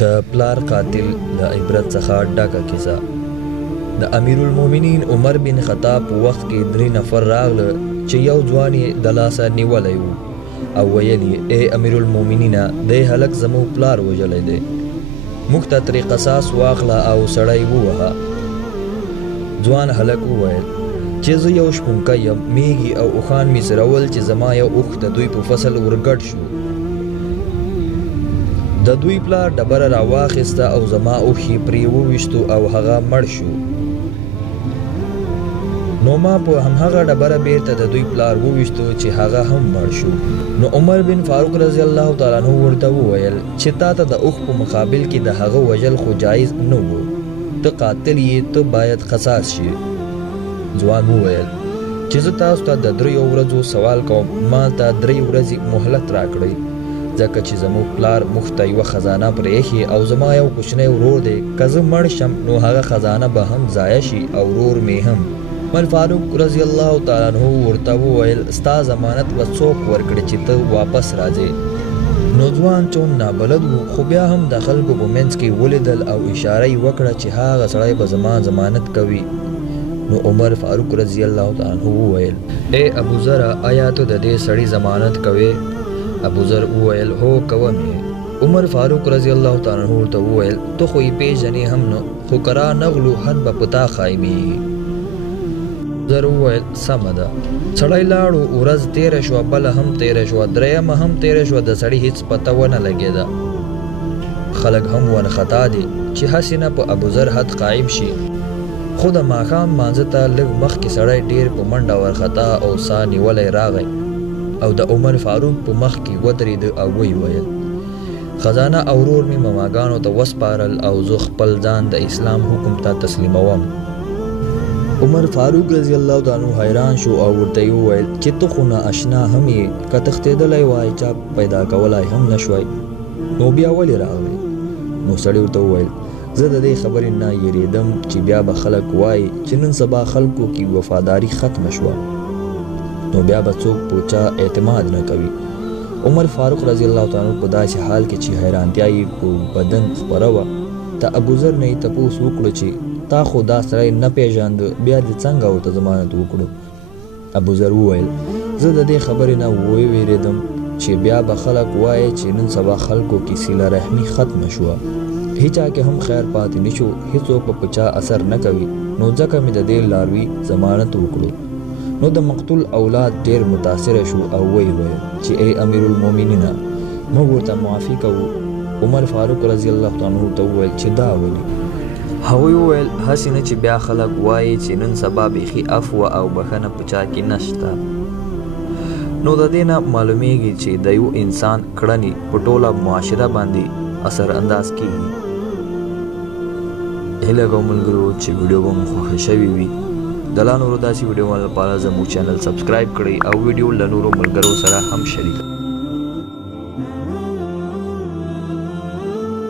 د پلار قاتل د عبرت څخه ډکه کیسه. د امیر المؤمنین عمر بن خطاب په وخت کې 3 نفر راغله چې یو ځوان یې د لاسه نیولی و او ویل یې ای امیر المؤمنین دی هلک زموږ پلار وژلی دی، موږ ته ترې قصاص واخله او سړی ووهه. ځوان هلک وویل چې زه یو شپونکی یم، میږي او اوښان مې څرول چې زما یو اوښ د دوی په فصل ورګډ شو. د دوی پلار ډبره راواخیسته او زما اوښ یې پرې وویشتو او هغه مړ شو. نو ما په همهغه ډبره بیرته د دوی پلار وویشتو چې هغه هم مړ شو. نو عمر بن فاروق رضی الله تعالی عنہ ورته وویل چې تا ته د اوښ په مقابل کې د هغه وژل خو جایز نه و، ته قاتل یې، ته باید قصاص شي. ځوان وویل چې زه تاسو ته د 3 ورځو سوال کوم، ما ته 3 ورځې مهلت راکړئ، ځکه چې زموږ پلار موږ ته یوه خزانه پرېښې او زما یو کوچنی ورور دی، که زه مړ شم نو هغه خزانه به هم ضایع شي او ورور مې هم. عمر فاروق رضی الله تعالی عنہ ورته وویل ستا ضمانت به څوک ورکړي چې ته واپس راځې؟ نو ځوان چون نابلد و خو بیا هم د خلکو په منځ کې ولیدل او اشاره یې وکړه چې هغه سړی به زما ضمانت کوي. نو عمر فاروق رضی الله تعالی عنہ وویل ای ابوذر آیا ته د دې سړي ضمانت کوې؟ ابوذر وویل هو کوم یې. عمر فاروق رضی الله تعالی عنہ ورته وویل ته خو یې پیژنې هم نه، خو کرا نغلو حد به په تا قایمېږي. ابوذر وویل سمه ده. سړی لاړو، ورځ تېره شوه، بله هم تېره شوه، درېیمه هم تېره شوه، د سړي هېڅ پته ونه لګېده. خلک هم ورخطا دي چې هسې نه په ابوذر حد قایم شي. خو د ماښام مانځه ته لږ مخکې سړی ډېر په منډه ورخطا او ساه نیولی راغی او د عمر فاروق په مخ کې ودرېده او ویې ویل خزانه او ورور مې مماګانو ته وسپارل او زه خپل ځان د اسلام حکم ته تسلیموم. عمر فاروق رضی الله تعالی عنہ حیران شو او ورته یې وویل چې ته خو نااشنا هم یې، که تښتېدلی وای چا پیدا کولی هم نه شوی، نو بیا ولې راغلی؟ نو سړي ورته وویل زه د دې خبرې نه یېرېدم چې بیا به خلک وایي چې نن سبا خلکو کې وفاداري ختمه شوه، نو بیا به څوک په چا اعتماد نه کوي. عمر فاروق رضی الله تعالی عنہ په داسې حال کې چې حیرانتیا یې په بدن خپره وه، د ابوذر نه یې تپوس وکړو چې تا خو دا سړی نه پیژانده، بیا دې څنګه ورته ضمانت وکړو؟ ابوذر وویل زه د دې خبرې نه ووېرېدم چې بیا به خلک وایي چې نن سبا خلکو کې صله رحمي ختمه شوه، هیچا کې هم خیر پاتې نشو، هیڅوک په چا اثر نه کوي، نو ځکه مې د دې لاروي ضمانت وکړو. نو د مقتول اولاد ډېر متاثره شو او ویې ویل چې ای امیر المؤمنین موږ ورته معافي کوو. عمر فاروق رضی الله تعالی عنہ ته وویل چې دا ولې؟ هغوی وویل هسې نه چې بیا خلک وایي چې نن سبا بیخي عفوه او بښنه په چا کې نشته. نو د دې نه معلومیږي چې د یو انسان کړنې په ټوله معاشره باندې اثر انداز کیږي. هیله کوم ملګرو چې ویډیو به مو خوښه شوې وي. د لا نورو داسې ویډیوونو لپاره زموږ چینل سبسکرایب کړئ او ویډیو له نورو ملګرو سره هم شریک